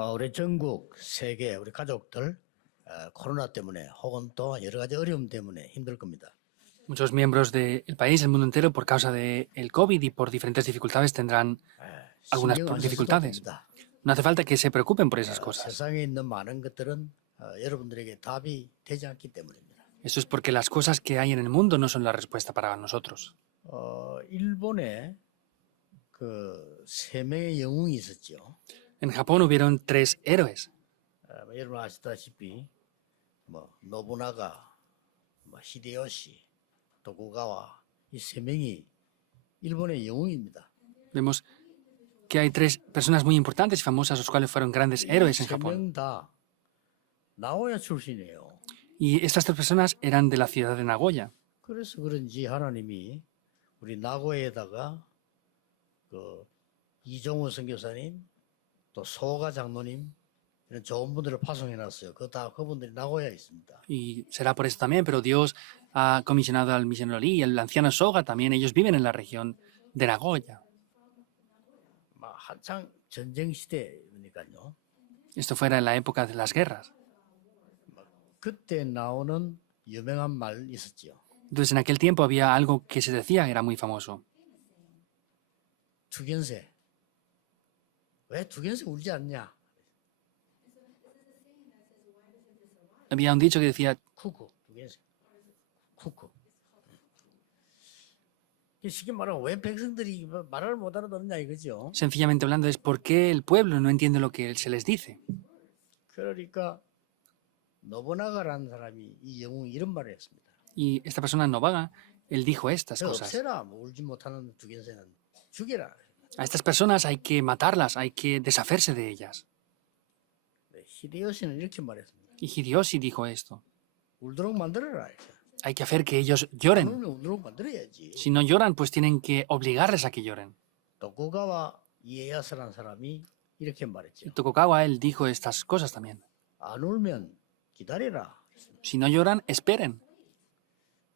우리 전국, 세계, 우리 가족들 코로나 때문에 혹은 또 여러 가지 어려움 때문에 힘들 겁니다. Muchos miembros del país, el mundo entero, por causa del COVID y por diferentes dificultades, tendrán algunas 신경 안 써도 dificultades. 됩니다. No hace falta que se preocupen por esas cosas. 세상에 있는 많은 것들은 여러분들에게 답이 되지 않기 때문입니다. Eso es porque las cosas que hay en el mundo no son la respuesta para nosotros. 일본에 그 세 명의 영웅이 있었죠. En Japón hubieron 3 héroes. 여러분 아시다시피 노부나가, 히데요시, 도쿠가와 이 세 명이 일본의 영웅입니다. Vemos que hay 3 personas muy importantes y famosas, los cuales fueron grandes héroes en Japón. 세명다 나고야 출신이에요. Y estas 3 personas eran de la ciudad de Nagoya. 그래서 그런지 하나님이 우리 나고야에다가 그 이종호 선교사님, 또 소가 장로님 이런 좋은 분들을 파송해놨어요. 그분들이 나고야에 있습니다. Y será por eso también, pero Dios ha comisionado al misionero Lee y al anciano Soga también. Ellos viven en la región de Nagoya. 한창 전쟁 시대니까요. Esto fuera en la época de las guerras. 그때 나오는 유명한 말 있었죠. Entonces, en aquel tiempo había algo que se decía que era muy famoso. 두견새. 왜 두견새 울지 않냐? Había un dicho que decía, 쿠쿠, 두견새. 쿠쿠. 쉽게 말하면 왜 백성들이 말을 못 알아듣느냐 이거죠. sencillamente hablando, es por qué el pueblo no entiende lo que se les dice. 그러니까 노부나가라는 사람이 이 영웅 이런 말을 했습니다. Y esta persona Nobunaga, él dijo estas cosas. 없애라, 울지 못하는 두견새는 죽여라. A estas personas hay que matarlas, hay que deshacerse de ellas. 히데요시는 이렇게 말했습니다. Y Hideyoshi dijo esto. 울도록 만들어라. Hay que hacer que ellos lloren. 울도록 만들어야지. Si no lloran, pues tienen que obligarles a que lloren. 도쿠가와 이에야스라는 사람이 이렇게 말했죠. Y Tokugawa, él dijo estas cosas también. 안 울면 기다리라. Si no lloran, esperen.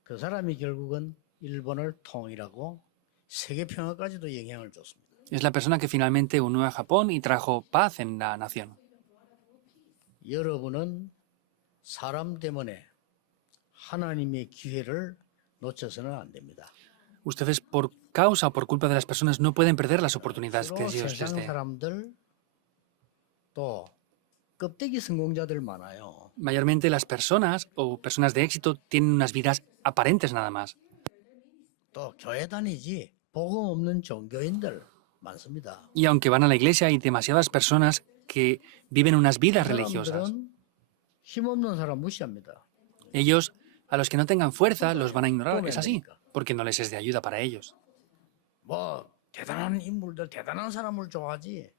그 사람이 결국은 일본을 통일하고 세계 평화까지도 영향을 줬습니다. Es la persona que finalmente unió a Japón y trajo paz en la nación. 여러분은 사람 때문에 하나님의 기회를 놓쳐서는 안 됩니다. Ustedes por causa o por culpa de las personas no pueden perder las oportunidades que Dios les 세상 dé. 사람들 또 껍데기 성공자들 많아요. Mayormente las personas o personas de éxito tienen unas vidas aparentes nada más. 또 교회 다니지 복음 없는 종교인들 많습니다. Y aunque van a la iglesia, hay demasiadas personas que viven unas vidas religiosas. 사람들은 힘없는 사람 무시합니다. Ellos, a los que no tengan fuerza, los van a ignorar. Es así, porque no les es de ayuda para ellos. 대단한 인물들, 대단한 사람을 좋아하지.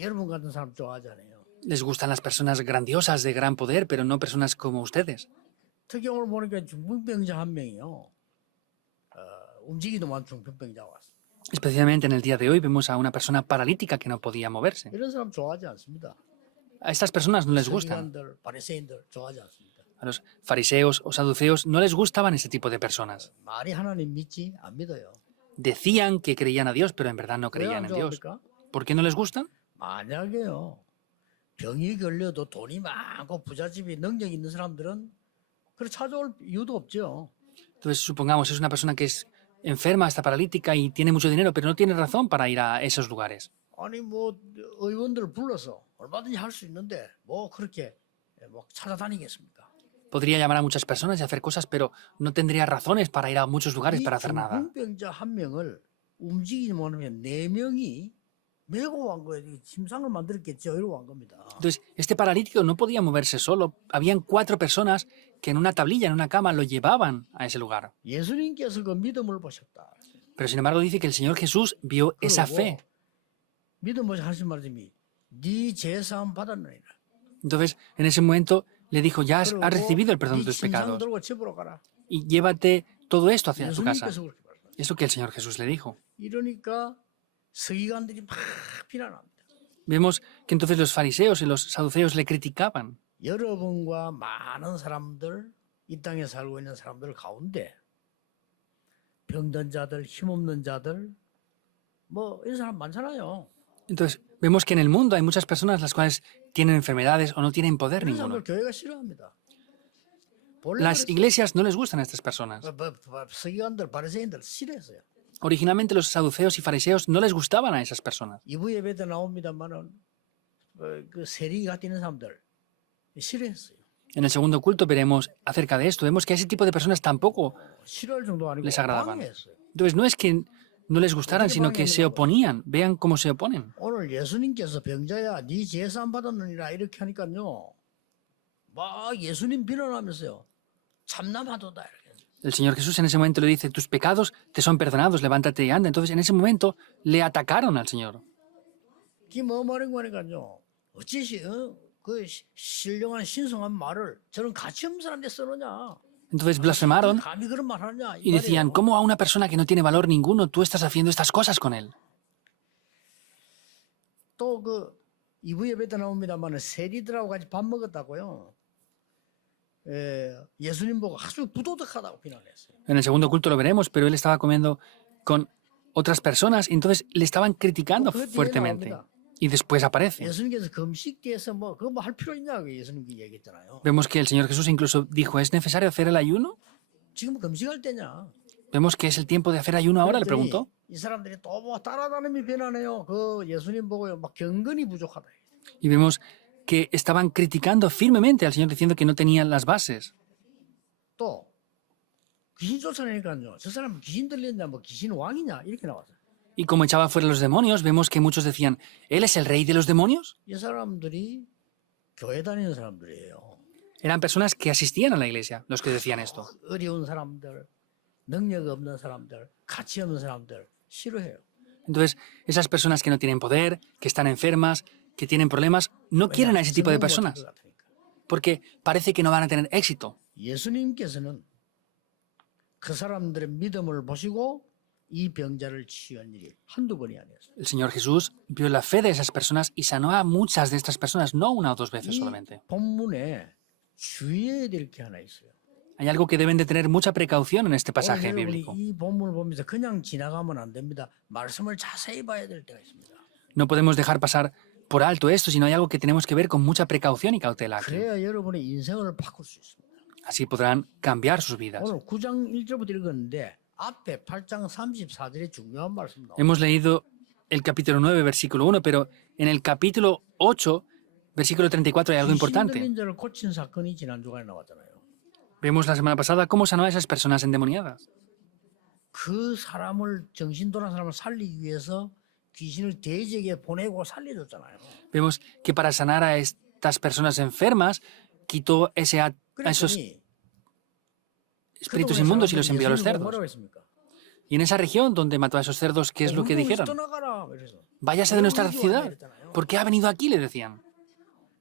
여러분 같은 사람 좋아하잖아요. Les gustan las personas grandiosas de gran poder, pero no personas como ustedes. 특히 오늘 보니까 중풍병자 한 명이요. 움직이도 않은 중풍병자 왔어. Especialmente en el día de hoy vemos a una persona paralítica que no podía moverse. 이런 사람 좋아하지 않습니다. A estas personas no les gustan. 서기관들, 바리새인들 좋아하지 않습니다. A los fariseos o saduceos no les gustaban ese tipo de personas. 말이 하나님 믿지 안 믿어요. Decían que creían a Dios, pero en verdad no creían en Dios. ¿Por qué no les gustan? 만약에요. 병이 걸려도 돈이 많고 부잣집이 능력 있는 사람들은 그걸 찾아올 이유도 없죠. Entonces, supongamos, es una persona que es enferma, está paralítica y tiene mucho dinero, pero no tiene razón para ir a esos lugares. 아니 의원들 불러서 얼마든지 할 수 있는데 그렇게 찾아다니겠습니까? Podría llamar a muchas personas y hacer cosas, pero no tendría razones para ir a muchos lugares para hacer nada. 중풍병자 한 명을 움직이지 못하면 4명이 메고 간 거예요. 침상을 만들었겠죠. 이러고 간 겁니다. Entonces, este paralítico no podía moverse solo. Habían 4 personas que en una tablilla, en una cama, lo llevaban a ese lugar. 예수님께서 그 믿음을 보셨다. Pero sin embargo dice que el Señor Jesús vio esa fe. 믿음을 하신 말씀이 네 죄사함 받았느니라. Entonces, en ese momento le dijo, ya has recibido el perdón de tus pecados. Y llévate todo esto hacia tu casa. Eso que el Señor Jesús le dijo. 이러니까 서기관들이 막 비난합니다. Vemos que entonces los fariseos y los saduceos le criticaban. 여러분과 많은 사람들, 이 땅에 살고 있는 사람들 가운데 병든 자들, 힘없는 자들, 이런 사람 많잖아요. Entonces, vemos que en el mundo hay muchas personas las cuales tienen enfermedades o no tienen poder 그런 ninguno. 사람들 교회가 싫어합니다. 본래 Las 그랬어요. iglesias no les gustan a estas personas. 서기관들, 바리새인들 싫어했어요. Originalmente los saduceos y fariseos no les gustaban a esas personas. 2부 예배 때 나옵니다만은 그 세리가 뛰는 사람들 싫어했어요. En el segundo culto veremos acerca de esto. Vemos que a ese tipo de personas tampoco 싫어할 정도 아니고 les agradaban. 방해했어요. Entonces, no es que no les gustaran, sino que se oponían. Vean cómo se oponen. 오늘 예수님께서 병자야 네 제사 안 받았느니라 이렇게 하니까요. 막 예수님 비난하면서요. 참남하도다 이렇게. El Señor Jesús en ese momento le dice, tus pecados te son perdonados, levántate y anda. Entonces, en ese momento le atacaron al Señor. 그게 뭐 말인 거니까요. 어찌시 그 신령한 신성한 말을 저런 가치 없는 사람한테 써놓냐. Entonces blasfemaron 감히 그런 말 하냐. y decían, ¿cómo a una persona que no tiene valor ninguno tú estás haciendo estas cosas con él? 또그 2부 예배 때 나옵니다만 세리들하고 같이 밥 먹었다고요. 예수님 보고 아주 부도덕하다고 비난했어요. En el segundo culto lo veremos, pero él estaba comiendo con otras personas y entonces le estaban criticando fuertemente. Y después aparece. 예수님께서 금식 뒤에서 뭐 그거 뭐 할 필요 있냐 그 예수님께 얘기했잖아요. Vemos que el Señor Jesús incluso dijo, ¿es necesario hacer el ayuno? 지금 금식할 때냐? Vemos que es el tiempo de hacer ayuno ahora, le preguntó. 이 사람들이 또 뭐 따라다니며 비난해요. 그 예수님 보고요 막 경건이 부족하다. Y vemos que estaban criticando firmemente al Señor diciendo que no tenían las bases. 또 귀신 쫓아내니까요. 저 사람 귀신 들렸냐 뭐 귀신 왕이냐 이렇게 나왔어요. Y como echaba fuera los demonios, vemos que muchos decían, ¿él es el rey de los demonios? 이 사람들이 교회 다니는 사람들이에요. Eran personas que asistían a la iglesia, los que decían esto. 어려운 사람들, 능력 없는 사람들, 가치 없는 사람들 싫어해요. Entonces, esas personas que no tienen poder, que están enfermas, que tienen problemas, no quieren a ese tipo de personas, porque parece que no van a tener éxito. 예수님께서는 그 사람들의 믿음을 보시고 이 병자를 치유한 일이 한두 번이 아니었어요. El Señor Jesús vio la fe de esas personas y sanó a muchas de estas personas, no una o dos veces 이 solamente. 본문에 주의해야 될 게 하나 있어요. Hay algo que deben de tener mucha precaución en este pasaje 여러분이 bíblico. 이 본문을 보면서 그냥 지나가면 안 됩니다. 말씀을 자세히 봐야 될 때가 있습니다. No podemos dejar pasar por alto esto, sino hay algo que tenemos que ver con mucha precaución y cautela aquí. 그래야 여러분의 인생을 바꿀 수 있습니다. Así podrán cambiar sus vidas. 오늘 9장 1절부터 읽었는데 앞에 8장 34절에 중요한 말씀 나옵니다. Hemos leído el capítulo 9, versículo 1, pero en el capítulo 8, versículo 34 hay algo 귀신 importante. 들린 자를 고친 사건이 지난 주간에 나왔잖아요. Vemos la semana pasada cómo sanó a esas personas endemoniadas. 그 사람을 정신 돌아온 사람을 살리기 위해서 귀신을 돼지에게 보내고 살려줬잖아요. Vemos que para sanar a estas personas enfermas, quitó a esos 그랬더니 espíritus inmundos y los envió a los 예수님이 뭐라고 cerdos. 했습니까? Y en esa región donde mató a esos cerdos, ¿qué es lo que dijeron? 떠나가라. 그래서 Váyase de nuestra ciudad. ¿Por qué ha venido aquí? Le decían.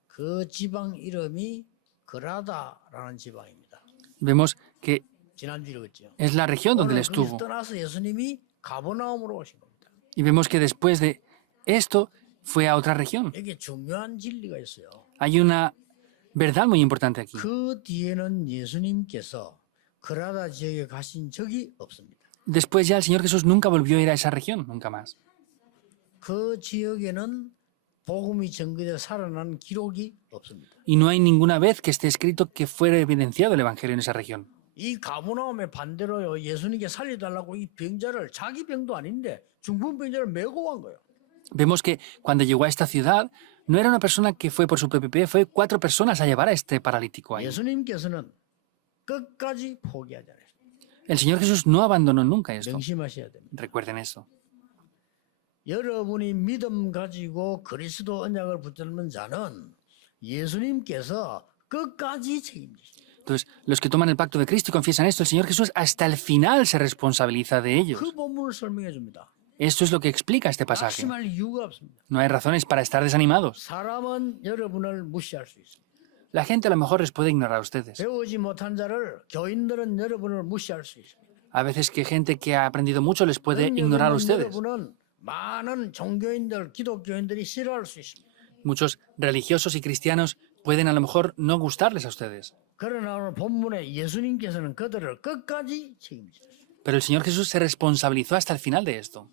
그 지방 이름이 그라다라는 지방입니다. Vemos que 지난주 읽었죠. es la región donde él 거기서 estuvo. 떠나서 예수님이 가버나움으로 오신 겁니다. Y vemos que después de esto fue a otra región. 이게 중요한 진리가 있어요. Hay una verdad muy importante aquí. 그 뒤에는 예수님께서 그라다 지역에 가신 적이 없습니다. Después ya el Señor Jesús nunca volvió a ir a esa región, nunca más. 그 지역에는 복음이 전개돼 살아난 기록이 없습니다. Y no hay ninguna vez que esté escrito que fuera evidenciado el Evangelio en esa región. 이 가버나움의 반대로요. 예수님께 살려달라고 이 병자를 자기 병도 아닌데 중풍 병자를 메고 간 거예요. Vemos que cuando llegó a esta ciudad, no era una persona que fue por su propio pie, fue 4 personas a llevar a este paralítico ahí. 예수님께서는 끝까지 포기하지 않았어요. El Señor Jesús no abandonó nunca esto. 명심하셔야 됩니다. Recuerden eso. 여러분이 믿음 가지고 그리스도 언약을 붙잡는 자는 예수님께서 끝까지 책임지십니다. Entonces, los que toman el pacto de Cristo y confiesan esto, el Señor Jesús hasta el final se responsabiliza de ellos. 그 본문을 설명해 줍니다. Esto es lo que explica este pasaje. 낙심할 이유가 없습니다. No hay razones para estar desanimados. 사람은 여러분을 무시할 수 있습니다. La gente a lo mejor les puede ignorar a ustedes. 배우지 못한 자를 교인들은 여러분을 무시할 수 있습니다. A veces que gente que ha aprendido mucho les puede 능력 ignorar a 없는 ustedes. 여러분은 많은 종교인들, 기독교인들이 싫어할 수 있습니다. Muchos religiosos y cristianos pueden a lo mejor no gustarles a ustedes. 그러나 오늘 본문에 예수님께서는 그들을 끝까지 책임지셨습니다. Pero el Señor Jesús se responsabilizó hasta el final de esto.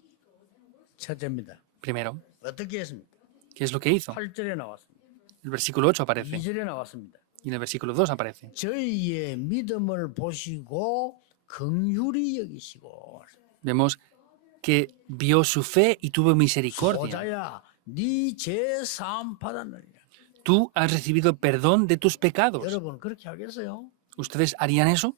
첫째입니다. Primero, 어떻게 했습니까? ¿Qué es lo que hizo? 8절에 나왔습니다. El versículo 8 aparece 2절에 나왔습니다. y en el versículo 2 aparece. 저희의 믿음을 보시고 긍휼히 여기시고 Vemos que vio su fe y tuvo misericordia. 보자야 네 죄 사함 받았느니라. Tú has recibido perdón de tus pecados. 여러분 그렇게 하겠어요? ¿Ustedes harían eso?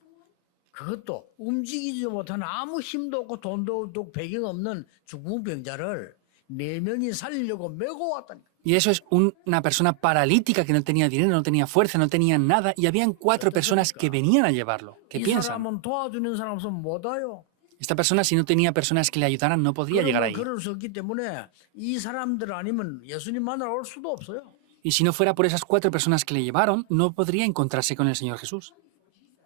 그것도 움직이지 못하는 아무 힘도 없고 돈도 없고 배경 없는 죽은 병자를 4명이 살리려고 메고 왔다니까. Y eso es una persona paralítica que no tenía dinero, no tenía fuerza, no tenía nada, y habían 4 personas que venían a llevarlo. ¿Qué 이 piensan? 사람은 도와주는 사람 없으면 못 와요. Esta persona, si no tenía personas que le ayudaran, no podría llegar ahí. 그럴 수 없기 때문에 이 사람들 아니면 예수님 만나러 올 수도 없어요. Y si no fuera por esas 4 personas que le llevaron, no podría encontrarse con el Señor Jesús.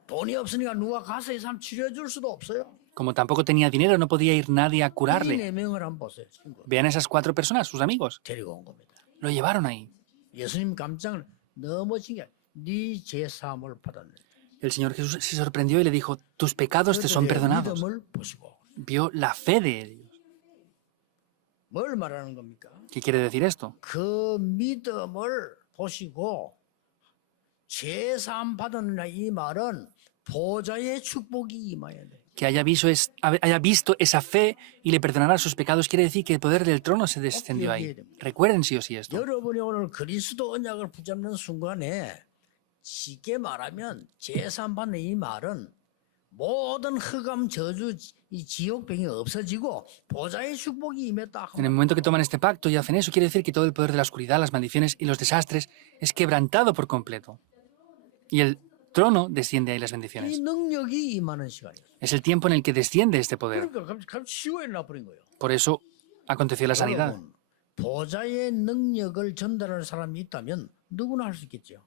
돈이 없으니까 누가 가서 이 사람 치료해 줄 수도 없어요. Como tampoco tenía dinero, no podía ir nadie a 이 curarle. 4명을 한번 보세요. 친구. Vean esas 4 personas, sus amigos. 데리고 온 겁니다. Lo llevaron ahí. 예수님 깜짝 넘어진 게 네 죄사함을 받았네. El Señor Jesús se sorprendió y le dijo, tus pecados te son perdonados. 믿음을 보시고 Vio la fe de ellos. 뭘 말하는 겁니까? ¿Qué quiere decir esto? 그 믿음을 보시고 죄사함 받았느냐 이 말은 보좌의 축복이 임하여야 돼. Que haya visto esa fe y le perdonará sus pecados, quiere decir que el poder del trono se descendió ahí. Recuerden sí o sí esto. 여러분이 오늘 그리스도 언약을 붙잡는 순간에 쉽게 말하면 죄사함 받는 이 말은 모든 흑암 저주 이 지옥병이 없어지고 보좌의 축복이 임했다. En el momento que toman este pacto y hacen eso, quiere decir que todo el poder de la oscuridad, las maldiciones y los desastres es quebrantado por completo. Y el trono desciende ahí las 이 bendiciones. 능력이 임하는 시간이었어. Es el tiempo en el que desciende este poder. 그러니까 갑자기 치유에 나버린 거예요. Por eso aconteció la sanidad. 여러분, 보좌의 능력을 전달할 사람이 있다면 누구나 할 수 있겠죠.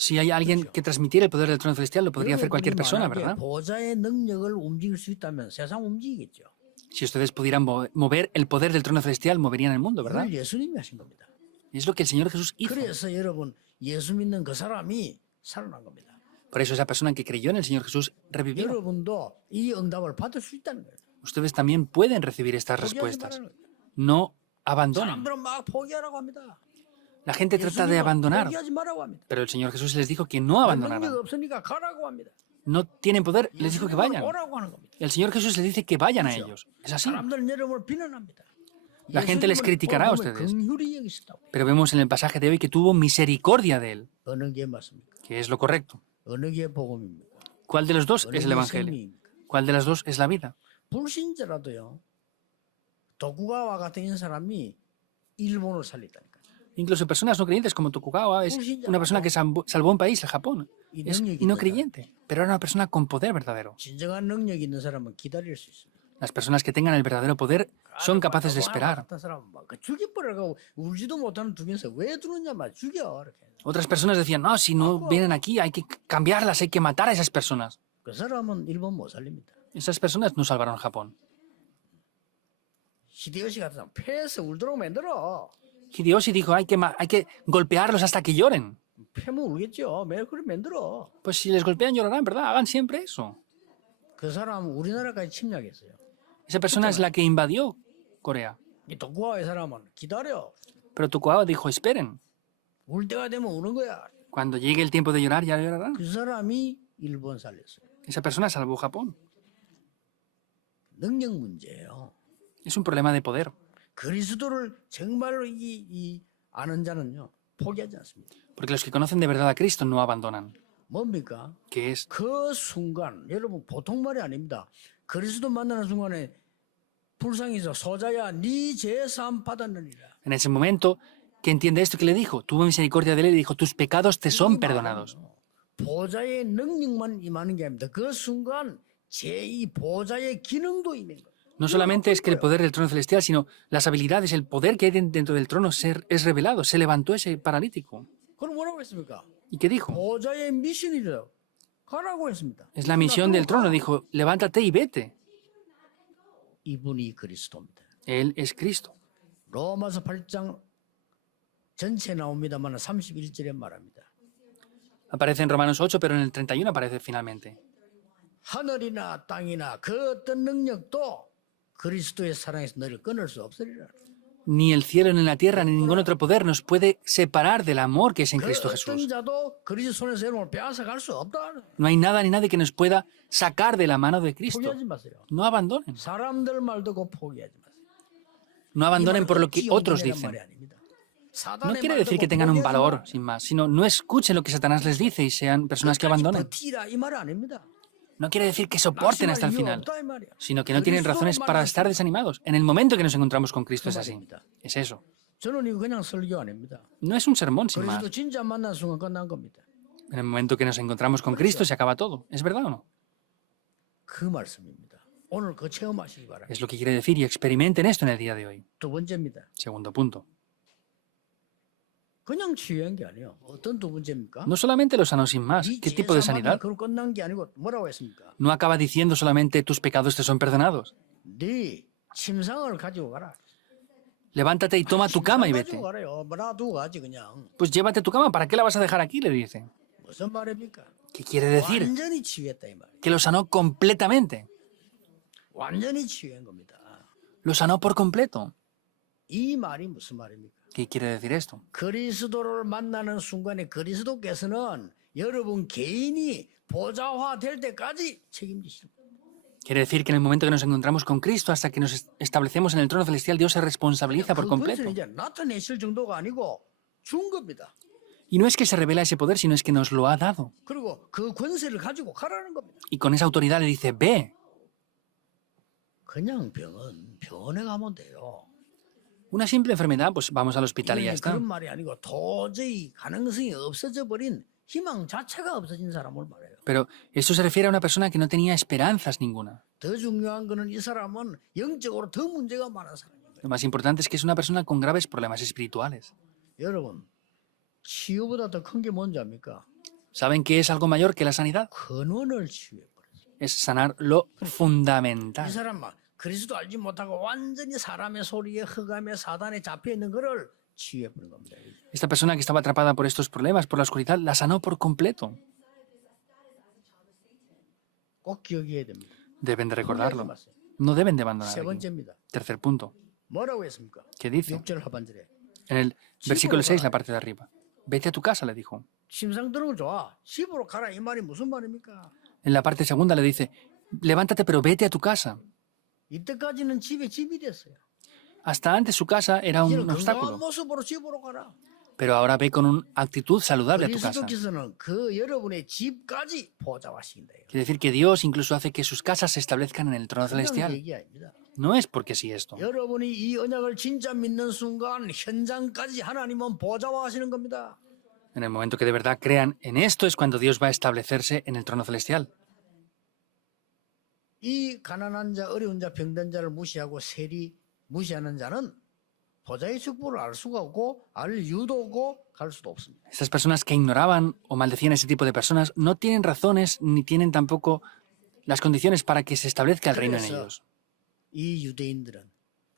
Si hay alguien que transmitiera el poder del trono celestial, lo podría hacer cualquier persona, 만약에 ¿verdad? 보좌의 능력을 움직일 수 있다면 세상 움직이겠죠. Si ustedes pudieran mover el poder del trono celestial, moverían el mundo, ¿verdad? 이걸 예수님이 하신 겁니다. Y es lo que el Señor Jesús hizo. 그래서 여러분 예수 믿는 그 사람이 살아난 겁니다. Por eso esa persona que creyó en el Señor Jesús revivió. 여러분도 이 응답을 받을 수 있다는 거예요. Ustedes también pueden recibir estas 포기하지 respuestas. 말라는 거예요. No abandonen. 사람들은 막 포기하라고 합니다. La gente trata de 예수님은 abandonar, 포기하지 말라고 합니다. pero el Señor Jesús les dijo que no 능력 abandonaran. 없으니까 가라고 합니다. No tienen poder, les dijo que 예수님은 vayan. 오라고 하는 겁니다. El Señor Jesús les dice que vayan a ellos. Es así. 사람들은 여러분을 비난합니다. La gente les criticará a ustedes. 긍휼히 여기셨다고. Pero vemos en el pasaje de hoy que tuvo misericordia de él, 어느 게 맞습니까? que es lo correcto. 어느 게 복음입니까? ¿Cuál de los dos 어느 es el 게 Evangelio? 생명입니까? ¿Cuál de las dos es la vida? 불신자라도요. 도쿠가와 같은 사람이 일본을 살렸다니까. Incluso personas no creyentes como Tokugawa es una persona que salvó un país, el Japón. Es no creyente, pero era una persona con poder verdadero. 진정한 능력 있는 사람은 기다릴 수 있습니다. Las personas que tengan el verdadero poder son capaces de esperar. 같은 사람은 막 죽여버려가고 울지도 못하는 두면서 왜 두느냐 말 죽여 이렇게. Otras personas decían, no, si no vienen aquí hay que cambiarlas, hay que matar a esas personas. 그 사람은 일본 못 살립니다. Esas personas no salvaron Japón. 히데요시 같은 사람 패에서 울도록 만들어. Hideyoshi dijo, hay que golpearlos hasta que lloren. 패면 울겠죠. 매일 그걸 만들어. Pues si les golpean llorarán, ¿verdad? Hagan siempre eso. 그 사람은 우리나라까지 침략했어요. Esa persona es la que invadió Corea. 이 도쿠가와의 사람은 기다려. Pero Tokugawa dijo, esperen. 울 때가 되면 우는 거야. Cuando llegue el tiempo de llorar, ya llorarán. 그 사람이 일본 살렸어요. Esa persona salvó Japón. 능력 문제예요. Es un problema de poder. 그리스도를 정말로 아는 자는요 포기하지 않습니다. Porque los que conocen de verdad a Cristo no abandonan. 뭡니까? Que es, 그 순간 여러분 보통 말이 아닙니다. 그리스도 만나는 순간에 불쌍해서 소자야 네 죄 사함 받았느니라. en ese momento, que entiende esto que le dijo. Tuvo misericordia de él y le dijo, tus pecados te son perdonados. 보좌의 능력만 임하는 게 아닙니다. 그 순간 제2 보좌의 기능도 임한 거예요. No solamente es que el poder del trono celestial, sino las habilidades, el poder que hay dentro del trono es revelado. Se levantó ese paralítico. 그럼 뭐라고 했습니까? ¿Y qué dijo? 보좌의 미션이래요. 가라고 했습니다. Es la misión del trono. Dijo, levántate y vete. 이분이 그리스도입니다. Él es Cristo. 로마서 8장 전체 나옵니다만 31절에 말합니다. Aparece en Romanos 8, pero en el 31 aparece finalmente. 하늘이나 땅이나 그 어떤 능력도 그리스도의 사랑에서 너를 끊을 수 없으리라. Ni el cielo, ni la tierra, ni ningún otro poder nos puede separar del amor que es en 그 Cristo 어떤 Jesús. 자도 그리스도 손에서 여러분을 빼앗아갈 수 없다. No hay nada ni nadie que nos pueda sacar de la mano de Cristo. 포기하지 마세요. No abandonen. 사람들 말 듣고 포기하지 마세요. No abandonen por lo que otros 말이 dicen. 아닙니다. No 사단의 quiere 말 decir que 듣고 tengan un 포기하지 valor, 마. sin más, sino no escuchen lo que Satanás les dice y sean personas que 끝까지 abandonen. 버티라 이 말 아닙니다. No quiere decir que soporten hasta el 낙심할 이유 final, 없다 이 말이야. sino que no tienen razones para estar desanimados. En el momento que nos encontramos con Cristo es así. Es eso. 저는 이거 그냥 설교 아닙니다. No es un sermón, sin más. 그리스도 진짜 만난 순간 끝난 겁니다. En el momento que nos encontramos con Cristo se acaba todo. ¿Es verdad o no? 그 말씀입니다. 오늘 그 체험하시기 바랍니다. Es lo que quiere decir y experimenten esto en el día de hoy. 두 번째입니다. Segundo punto. 그냥 치유한 게 아니에요. 어떤 두 번째입니까? No solamente lo sanó sin más. 네 ¿Qué tipo de 제사 sanidad? 그럼 끝난 게 아니고 뭐라고 했습니까? No acaba diciendo solamente tus pecados te son perdonados. 네 침상을 가지고 가라. Levántate y toma tu cama y vete. 가지고 가래요. 뭐 놔두고 가지 그냥. Pues llévate tu cama. ¿Para qué la vas a dejar aquí? Le dice. 무슨 말입니까? ¿Qué quiere decir? 완전히 치유했다 이 말이에요. Que lo sanó completamente. 완전히 치유한 겁니다. Lo sanó por completo. 이 말이 무슨 말입니까? ¿Qué quiere decir esto? 그리스도를 만나는 순간에 그리스도께서는 여러분 개인이 보좌화 될 때까지 책임지십니다. Quiere decir que en el momento que nos encontramos con Cristo, hasta que nos establecemos en el trono celestial, Dios se responsabiliza por 그 completo. 권세는 이제 나타내실 정도가 아니고 준 겁니다. Y no es que se revela ese poder, sino es que nos lo ha dado. 그리고 그 권세를 가지고 가라는 겁니다. Y con esa autoridad le dice, ve. 그냥 병원에 가면 돼요. Una simple enfermedad, pues vamos al hospital y ya 이거는 está. 그런 말이 아니고 도저히 가능성이 없어져 버린 희망 자체가 없어진 사람을 말해요. Pero esto se refiere a una persona que no tenía esperanzas ninguna. 더 중요한 거는 이 사람은 영적으로 더 문제가 많은 사람이에요. Lo más importante es que es una persona con graves problemas espirituales. 여러분, 치유보다 더 큰 게 뭔지 압니까? ¿Saben qué es algo mayor que la sanidad? 근원을 치유해버렸어요. Es sanar lo 이 fundamental. 사람 막 그리스도 알지 못하고 완전히 사람의 소리에 흑암에 사단에 잡혀 있는 거를 치유해버린 겁니다. Esta persona que estaba atrapada por estos problemas, por la oscuridad, la sanó por completo. 꼭 기억해야 됩니다. Deben de recordarlo. 포기하지 마세요. No deben de abandonar. 세 aquí. 번째입니다. Tercer punto. 뭐라고 했습니까? ¿Qué dice? 6절 하반절에. En el versículo 6, la parte de arriba. Vete a tu casa, le dijo. 침상 드는 거 좋아. 집으로 가라 이 말이 무슨 말입니까? En la parte segunda le dice, levántate pero vete a tu casa. 이때까지는 집이 됐어요. Hasta antes su casa era 이제는 un 건강한 obstáculo, 모습으로 집으로 가라. pero ahora ve con una actitud saludable a tu casa. 그리스도께서는 그 여러분의 집까지 보좌하신다. Quiere decir que Dios incluso hace que sus casas se establezcan en el trono 그냥 celestial. 얘기 아닙니다. No es porque sí esto. 여러분이 이 언약을 진짜 믿는 순간 현장까지 하나님은 보좌하시는 겁니다. En el momento que de verdad crean en esto es cuando Dios va a establecerse en el trono celestial. 이 가난한 자, 어려운 자, 병든 자를 무시하고 세리 무시하는 자는 보좌의 축복을 알 수가 없고 알 이유도 없고 갈 수도 없습니다. Estas personas que ignoraban o maldecían a ese tipo de personas no tienen razones ni tienen tampoco las condiciones para que se establezca el reino en ellos. 이 유대인들은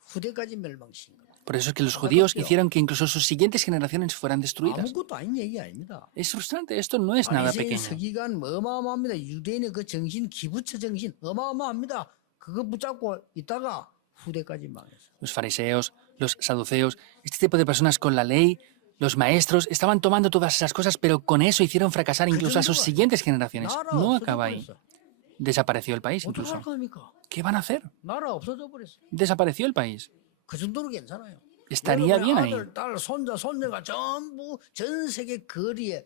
후대까지 멸망시킨 겁니다. Por eso es que los judíos hicieron que incluso sus siguientes generaciones fueran destruidas. 아무것도 아닌 얘기 아닙니다. Es frustrante, esto no es nada 바리새인 pequeño. 서기관 어마어마합니다. 유대인의 그 정신, 기부처 정신 어마어마합니다. 그거 붙잡고 있다가 후대까지 망했어요. Los fariseos, los saduceos, este tipo de personas con la ley, los maestros, estaban tomando todas esas cosas, pero con eso hicieron fracasar incluso a sus siguientes generaciones. 나라 No 없어져 acaba ahí. 버렸어. Desapareció el país 어떡할 incluso. 겁니까? ¿Qué van a hacer? 나라 없어져 버렸어. Desapareció el país. 그 정도로 괜찮아요. Estaría bien 여러분의 ahí. 아들, 딸, 손자, 손녀가 전부 전 세계 거리에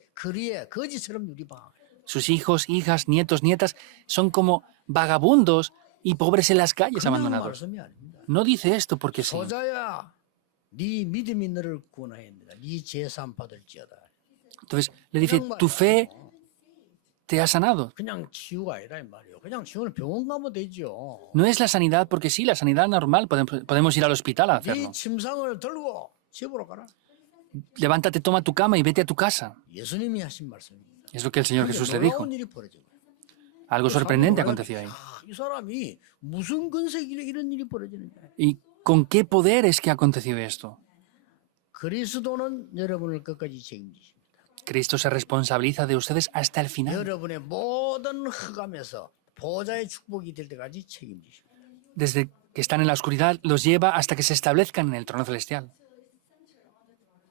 거지처럼 유리방황해요. Sus hijos, hijas, nietos, nietas son como vagabundos y pobres en las calles 그냥 abandonados. 말씀이 아닙니다. No dice esto porque sí. 소자야, 네 믿음이 너를 구원하였느니라. 네 재산 받을지어다. Entonces le dice, tu fe te ha sanado. 그냥 치유가 아니라 이 말이에요. 그냥 치유는 병원 가면 되죠. No es la sanidad porque sí, la sanidad normal, podemos ir al hospital a 네 hacerlo. 침상을 들고 집으로 가라. Levántate, toma tu cama y vete a tu casa. 예수님이 하신 말씀입니다. Es lo que el Señor Jesús le dijo. 놀라운 일이 벌어진 거예요. Algo sorprendente aconteció ahí. 이 사람이 무슨 근세길래 이런 일이 벌어지는지. ¿Y con qué poder es que aconteció esto? 그리스도는 여러분을 끝까지 책임지십니다. Cristo se responsabiliza de ustedes hasta el final. 여러분의 모든 흑암에서 보좌의 축복이 될 때까지 책임지십니다. Desde que están en la oscuridad, los lleva hasta que se establezcan en el trono celestial.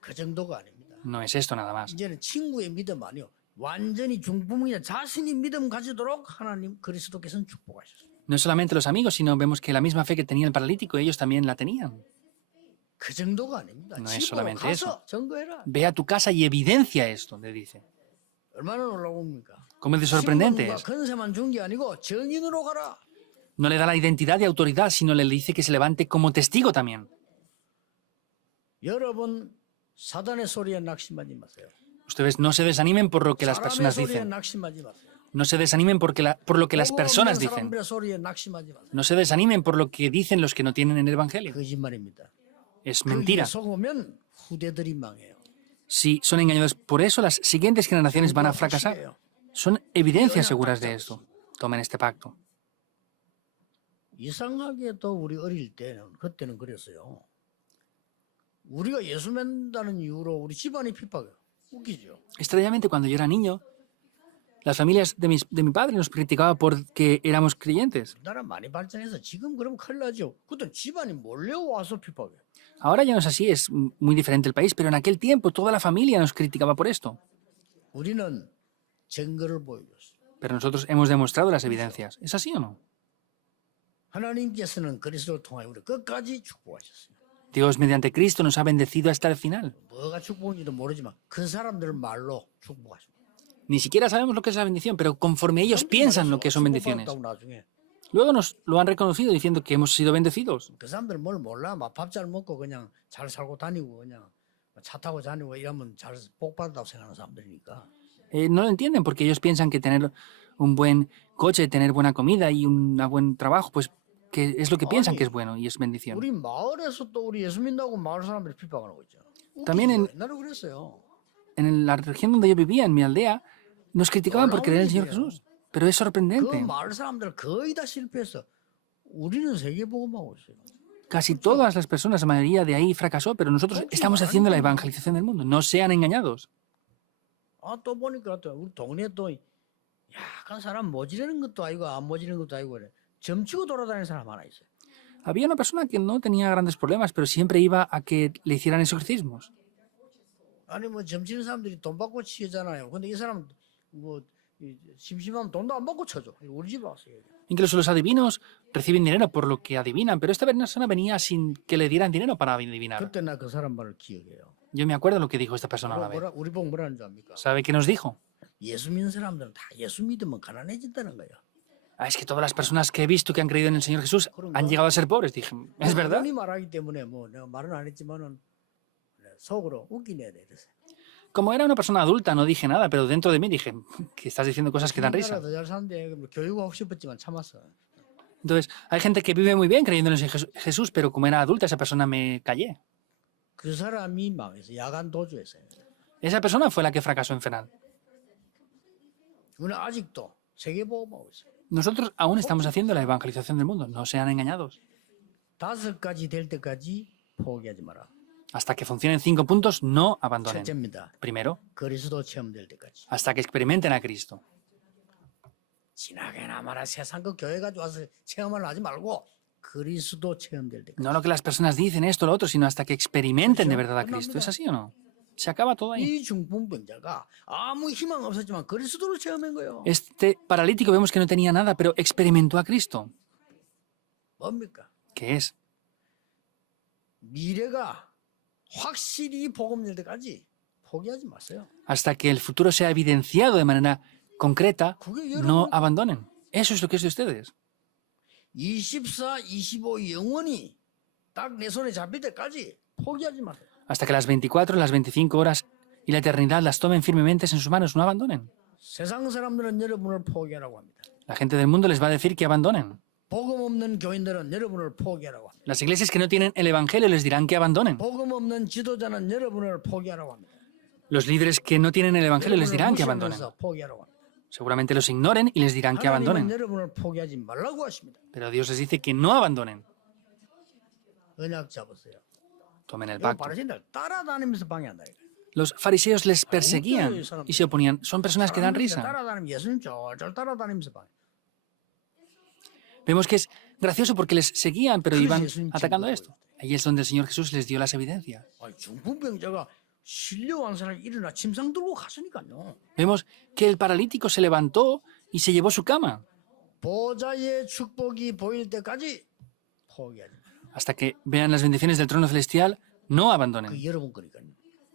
그 정도가 아닙니다. No es esto nada más. 이제는 친구의 믿음 아니요. 완전히 중풍이나 자신이 믿음 가지도록 하나님 그리스도께서는 축복하셨어요. No solamente los amigos, sino vemos que la misma fe que tenía el paralítico, ellos también la tenían. 그 정도가 아닙니다. No es 집으로 solamente eso. 가서 증거해라. Ve a tu casa y evidencia esto, le dice. 얼마나 놀라웁니까? ¿Cómo es de sorprendente 신분과 es? 건세만 준 게 아니고 증인으로 가라. No le da la identidad y autoridad, sino le dice que se levante como testigo también. 여러분 사단의 소리에 낙심하지 마세요. Ustedes no se desanimen por lo que las 사람의 personas 소리에 dicen. 낙심하지 마세요. No se desanimen por lo que las 보고 personas 없는 dicen. 사람들의 소리에 낙심하지 마세요. No se desanimen por lo que dicen los que no tienen el Evangelio. 거짓말입니다. Es 그게 mentira. 속으면 후대들이 망해요. Si son engañados por eso, las siguientes generaciones van a fracasar. Son evidencias seguras de esto. Tomen este pacto. 이상하게도 우리 어릴 때는 그때는 그랬어요. 우리가 예수 믿는다는 이유로 우리 집안이 핍박해요. 웃기죠. Extrañamente, cuando yo era niño, las familias de mi padre nos criticaban porque éramos creyentes. 나라 많이 발전해서 지금 그러면 큰일 나죠. 그때 집안이 몰려와서 핍박해요. Ahora ya no es así, es muy diferente el país, pero en aquel tiempo toda la familia nos criticaba por esto. 우리는 증거를 보여줬어요. Pero nosotros hemos demostrado las evidencias. ¿Es así o no? 하나님께서는 그리스도를 통하여 우리 끝까지 축복하셨어요. Dios, mediante Cristo, nos ha bendecido hasta el final. 뭐가 축복인지도 모르지만 그 사람들 말로 축복하십니다. Ni siquiera sabemos lo que es la bendición, pero conforme ellos piensan lo que son bendiciones. 나중에 Luego nos lo han reconocido diciendo que hemos sido bendecidos. 그 사람들 뭘 몰라. 막 밥 잘 먹고 그냥 잘 살고 다니고 그냥 차 타고 다니고 이러면 잘 복받았다고 생각하는 사람들이니까. No lo entienden porque ellos piensan que tener un buen coche, tener buena comida y un buen trabajo, pues que es lo que piensan que es bueno y es bendición. 우리 마을에서 또 우리 예수 믿는다고 마을 사람들이 핍박하는 거 있죠. También 옛날에 그랬어요. en la región donde yo vivía, en mi aldea, nos criticaban por creer en el Señor Jesús. Pero es 그 sorprendente. 마을 사람들 거의 다 실패해서 우리는 세계복음하고 있어요. Casi todas las personas, la mayoría de ahí fracasó, pero nosotros estamos haciendo la evangelización del mundo. No sean engañados. 아, 또 보니까 또 우리 동네 또 약간 사람 모지르는 것도 아니고 안 모지르는 것도 아니고 그래. 점치고 돌아다니는 사람 하나 있어요. Había una persona que no tenía grandes problemas, pero siempre iba a que le hicieran exorcismos. 아니 뭐 점치는 사람들이 돈 받고 치잖아요. 근데 이 사람 뭐 심심하면 돈도 안 받고 쳐줘. 우리 집 왔어요. Incluso los adivinos reciben dinero por lo que adivinan, pero esta persona venía sin que le dieran dinero para adivinar. 그때 나 그 사람 말을 기억해요. Yo me acuerdo lo que dijo esta persona una vez. 우리 보고 뭐라는 줄 압니까? ¿Sabe qué nos dijo? 예수 믿는 사람들은 다 예수 믿으면 가난해진다는 거예요. Ah, es que todas las personas que he visto que han creído en el Señor Jesús han llegado a ser pobres. Dije, ¿es verdad? 본인이 말하기 때문에 뭐 내가 말은 안 했지만은 속으로 웃기네 이랬어요. Como era una persona adulta, no dije nada, pero dentro de mí dije que estás diciendo cosas que dan risa. 더 잘 사는데 교육하고 싶었지만 참았어. Entonces, hay gente que vive muy bien creyendo en Jesús, pero como era adulta, esa persona me callé. 그 사람이 망해서 야간 도주했어요. Esa persona fue la que fracasó en Fenal. 우리는 아직도 세계복음하고 있어요. Nosotros aún estamos haciendo la evangelización del mundo. No sean engañados. 5가지 될 때까지 포기하지 마라. Hasta que funcionen 5 puntos, no abandonen. 첫째입니다. Primero, 그리스도 체험될 때까지. hasta que experimenten a Cristo. 지나게나 마라 세상 그 교회 가지고 와서 체험을 하지 말고 그리스도 체험될 때까지. No lo que las personas dicen, esto, lo otro, sino hasta que experimenten de verdad a Cristo. ¿Es así o no? Se acaba todo ahí. 이 중풍병자가 아무 희망 없었지만 그리스도를 체험한 거예요. Este paralítico vemos que no tenía nada, pero experimentó a Cristo. 뭡니까? ¿Qué es? 미래가 확실히 복음될 때까지 포기하지 마세요. Hasta que el futuro sea evidenciado de manera concreta, 그게 no 여러분 abandonen. Eso es lo que es de ustedes. 24, 25 영원히 딱 내 손에 잡힐 때까지 포기하지 마세요. Hasta que las 24, las 25 horas y la eternidad las tomen firmemente en sus manos, no abandonen. 세상 사람들은 여러분을 포기하라고 합니다. La gente del mundo les va a decir que abandonen. 복음 없는 교인들은 여러분을 포기하라고 합니다. Las iglesias que no tienen el Evangelio les dirán que abandonen. 복음 없는 지도자는 여러분을 포기하라고 합니다. Los líderes que no tienen el Evangelio les dirán que abandonen. 무시하면서 포기하라고 합니다. Seguramente los ignoren y les dirán que 하나님은 abandonen. 여러분을 포기하지 말라고 하십니다. Pero Dios les dice que no abandonen. 언약 잡으세요. Tomen el 이 pacto. 바리새인들 따라다니면서 방해한다. Los fariseos les perseguían y se oponían. Son personas que dan risa. 따라다니면 예수님 쫄쫄 따라다니면서 방해. Vemos que es gracioso porque les seguían, pero iban 예수님 atacando 증거 esto. Ahí es donde el Señor Jesús les dio las evidencias. 아니, 중풍병자가 실려온 사람이 일어나 침상 들고 갔으니까요. Vemos que el paralítico se levantó y se llevó su cama, 보좌의 축복이 보일 때까지 포기하지 마. hasta que vean las bendiciones del trono celestial, no abandonen. 그 여러분 거니까요.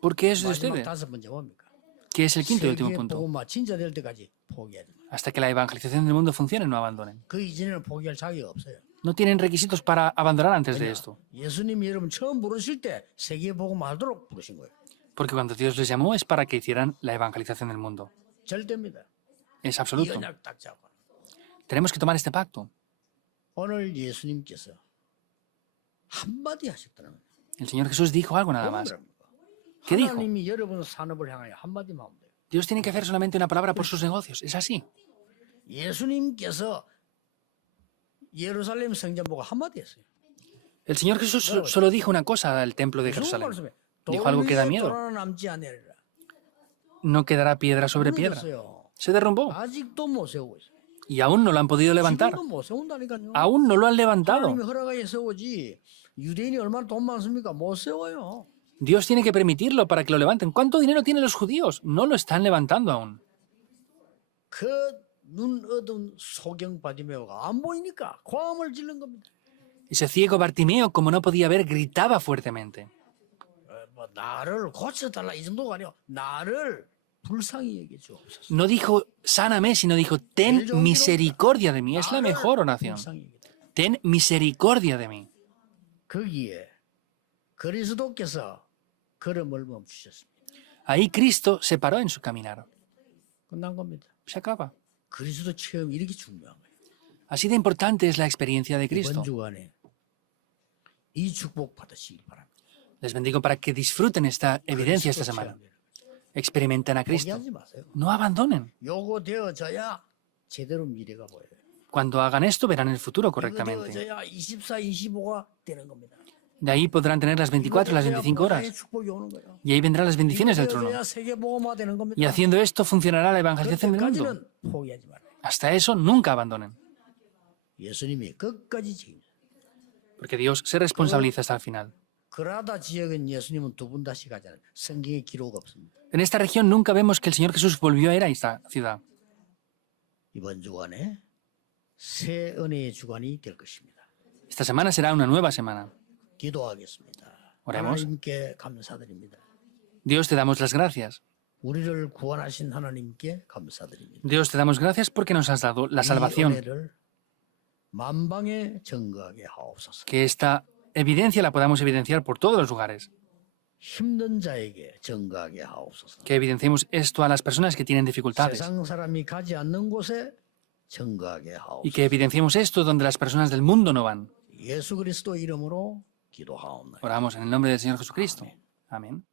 Porque eso es de 마지막 ustedes, 다섯 번째 뭡니까? que es el quinto y último 세계 punto. 복음화 진짜 될 때까지 포기하지 마. Hasta que la evangelización del mundo funcione, no abandonen. 그 이전에는 포기할 자격이 없어요. No tienen requisitos para abandonar antes de esto. 예수님이 여러분 처음 부르실 때 세계 복음화하도록 부르신 거예요. Porque cuando Dios les llamó es para que hicieran la evangelización del mundo. 절대입니다. Es 이 absoluto. 언약 딱 잡고. Tenemos que tomar este pacto. 오늘 예수님께서 한마디 하셨다는 거예요. El Señor Jesús dijo algo nada más. ¿Qué dijo? 하나님이 여러분 산업을 향하여 한마디만 하면 돼요. Dios tiene que hacer solamente una palabra por sus negocios. Es así. 예수님께서 예루살렘 성전 보고 한마디 했어요. El Señor Jesús solo dijo una cosa al templo de 무슨 Jerusalén. 말씀이에요? Dijo algo que da 돌 위에 miedo. 돌 하나 남지 않으리라. No quedará piedra sobre piedra. 무너졌어요. Se derrumbó. 아직도 못 세우고 있어요. Y aún no lo han podido levantar. 지금도 못 세운다니까요. Aún no lo han levantado. 하나님이 허락하여 세우지. 유대인이 얼마나 돈 많습니까? 못 세워요. Dios tiene que permitirlo para que lo levanten. ¿Cuánto dinero tienen los judíos? No lo están levantando aún. 그 눈 어두운 소경 바디메오가 안 보이니까 고함을 지른 겁니다. Ese ciego Bartimeo, como no podía ver, gritaba fuertemente. 뭐 나를 고쳐달라 이 정도가 아니라 나를 불쌍히 여겨 주옵소서. No dijo sáname, sino dijo ten misericordia de mí. Es la mejor oración. 불쌍히 여기다. Ten misericordia de mí. 거기에 그리스도께서 걸음을 멈추셨습니다. Ahí Cristo se paró en su caminar. 끝난 겁니다. Se acaba. 그리스도 체험 이렇게 중요한 거예요. Así de importante es la experiencia de 이번 Cristo. 주간에 이 축복 받으시기 바랍니다. Les bendigo para que disfruten esta evidencia esta semana. Experimenten a Cristo. 포기하지 마세요. No abandonen. 요거 되어져야 제대로 미래가 보여요. Cuando hagan esto, verán el futuro 이거 correctamente. 되어져야 24, 25가 되는 겁니다. De ahí podrán tener las 24 y las 25 horas. 축복이 오는 거예요. Y ahí vendrán las bendiciones del trono. 되어져야 세계 복음화 되는 겁니다. Y haciendo esto funcionará la evangelización del mundo. 그때까지는 포기하지 말아요. Hasta eso nunca abandonen. 예수님이 끝까지 책임져요. Porque Dios se responsabiliza hasta el final. 그라다 지역은 예수님은 두 분 다시 가잖아요. 성경에 기록 없습니다. En esta región nunca vemos que el Señor Jesús volvió a ir a esta ciudad. 이번 주간에 새 은혜의 주간이 될 것입니다. Esta semana será una nueva semana. 기도하겠습니다. Oremos. 하나님께 감사드립니다. Dios, te damos las gracias. 우리를 구원하신 하나님께 감사드립니다. Dios, te damos gracias porque nos has dado la 이 salvación. 은혜를 만방에 증거하게 하옵소서. Que esta evidencia la podamos evidenciar por todos los lugares. 힘든 자에게 증거하게 하옵소서. Que evidenciemos esto a las personas que tienen dificultades. 세상 사람이 가지 않는 곳에 증거하게 Y 하옵소서. que evidenciemos esto donde las personas del mundo no van. 예수 그리스도 이름으로 기도하옵나이다. Oramos en el nombre del Señor Jesucristo. Amén.